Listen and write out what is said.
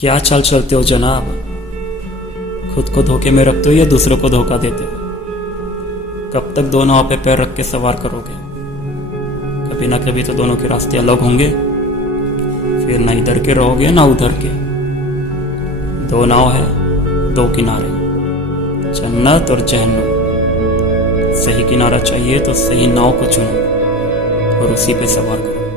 क्या चाल चलते हो जनाब? खुद को धोखे में रखते हो या दूसरों को धोखा देते हो? कब तक दोनों आप पे पैर रख के सवार करोगे? कभी ना कभी तो दोनों के रास्ते अलग होंगे। फिर ना इधर के रहोगे ना उधर के। दो नाव है, दो किनारे, जन्नत और जहन्नुम। सही किनारा चाहिए तो सही नाव को चुनो और उसी पे सवार करो।